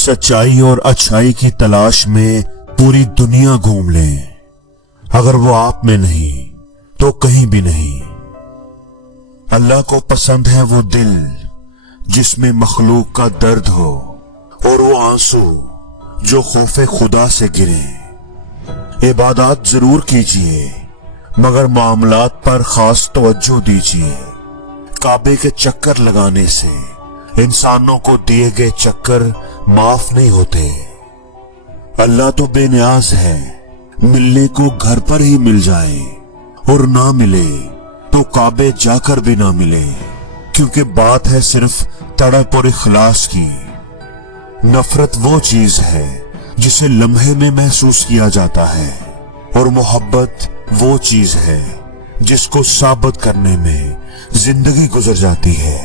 सच्चाई और अच्छाई की तलाश में पूरी दुनिया घूम लें, अगर वो आप में नहीं तो कहीं भी नहीं। अल्लाह को पसंद है वो दिल जिसमें मखलूक का दर्द हो और वो आंसू जो खौफे खुदा से गिरे। इबादत जरूर कीजिए मगर मामलात पर खास तवज्जो दीजिए। काबे के चक्कर लगाने से इंसानों को दिए गए चक्कर माफ नहीं होते। अल्लाह तो बेनियाज है, मिलने को घर पर ही मिल जाए और ना मिले तो काबे जाकर भी ना मिले, क्योंकि बात है सिर्फ तड़प और इखलास की। नफरत वो चीज है जिसे लम्हे में महसूस किया जाता है और मोहब्बत वो चीज है जिसको साबित करने में जिंदगी गुजर जाती है।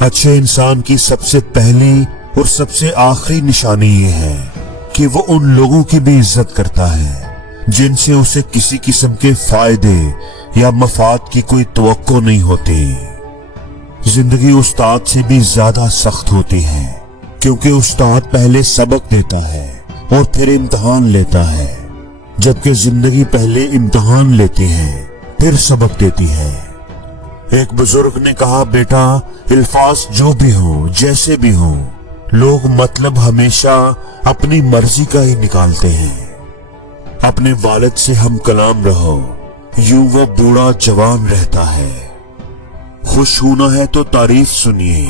अच्छे इंसान की सबसे पहली और सबसे आखिरी निशानी ये है कि वो उन लोगों की भी इज्जत करता है जिनसे उसे किसी किस्म के फायदे या मफाद की कोई तवक्को नहीं होती। जिंदगी उस्ताद से भी ज्यादा सख्त होती है, क्योंकि उस्ताद पहले सबक देता है और फिर इम्तिहान लेता है, जबकि जिंदगी पहले इम्तिहान लेती है फिर सबक देती है। एक बुजुर्ग ने कहा, बेटा अल्फाज जो भी हो जैसे भी हो, लोग मतलब हमेशा अपनी मर्जी का ही निकालते हैं। अपने वालिद से हम कलाम रहो, यूं वह बूढ़ा जवान रहता है। खुश होना है तो तारीफ सुनिए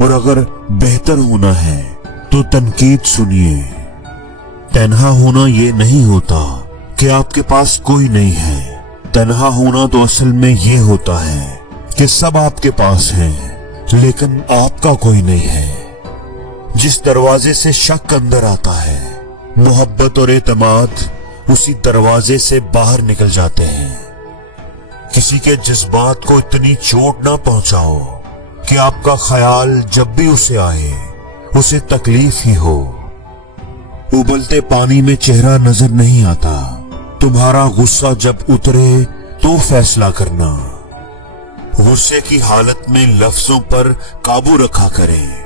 और अगर बेहतर होना है तो तनकीद सुनिए। तन्हा होना ये नहीं होता कि आपके पास कोई नहीं है। तन्हा होना तो असल में ये होता है कि सब आपके पास है लेकिन आपका कोई नहीं है। जिस दरवाजे से शक अंदर आता है, मोहब्बत और एतमाद उसी दरवाजे से बाहर निकल जाते हैं। किसी के जज्बात को इतनी चोट ना पहुंचाओ कि आपका ख्याल जब भी उसे आए उसे तकलीफ ही हो। उबलते पानी में चेहरा नजर नहीं आता। तुम्हारा गुस्सा जब उतरे तो फैसला करना। गुस्से की हालत में लफ्जों पर काबू रखा करें।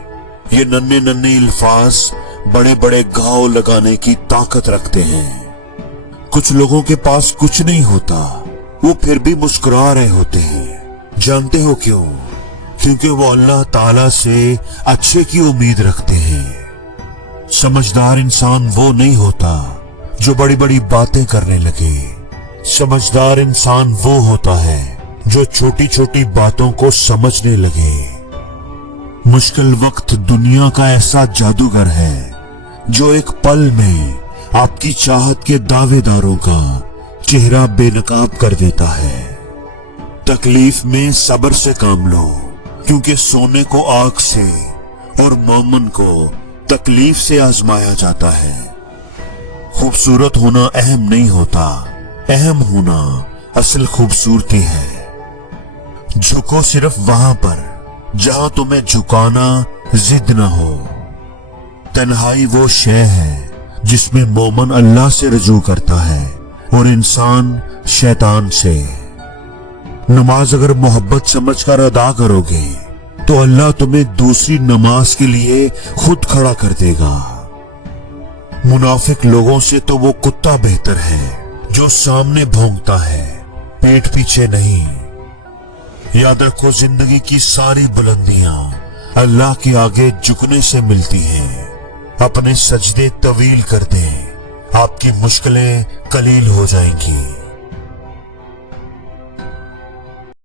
ये नन्हे नन्हे अल्फाज बड़े बड़े घाव लगाने की ताकत रखते हैं। कुछ लोगों के पास कुछ नहीं होता, वो फिर भी मुस्कुरा रहे होते हैं। जानते हो क्यों? क्योंकि वो अल्लाह ताला से अच्छे की उम्मीद रखते हैं। समझदार इंसान वो नहीं होता जो बड़ी बड़ी बातें करने लगे। समझदार इंसान वो होता है जो छोटी छोटी बातों को समझने लगे। मुश्किल वक्त दुनिया का ऐसा जादूगर है जो एक पल में आपकी चाहत के दावेदारों का चेहरा बेनकाब कर देता है। तकलीफ में सब्र से काम लो, क्योंकि सोने को आग से और मोमन को तकलीफ से आजमाया जाता है। खूबसूरत होना अहम नहीं होता, अहम होना असल खूबसूरती है। झुको सिर्फ वहां पर जहां तुम्हें झुकाना जिद न हो। तन्हाई वो शय है जिसमें मोमन अल्लाह से रजू करता है और इंसान शैतान से। नमाज अगर मोहब्बत समझकर अदा करोगे तो अल्लाह तुम्हें दूसरी नमाज के लिए खुद खड़ा कर देगा। मुनाफिक लोगों से तो वो कुत्ता बेहतर है जो सामने भौंकता है, पेट पीछे नहीं। याद रखो, जिंदगी की सारी बुलंदियां अल्लाह के आगे झुकने से मिलती हैं। अपने सजदे तवील कर दें, आपकी मुश्किलें कलील हो जाएंगी।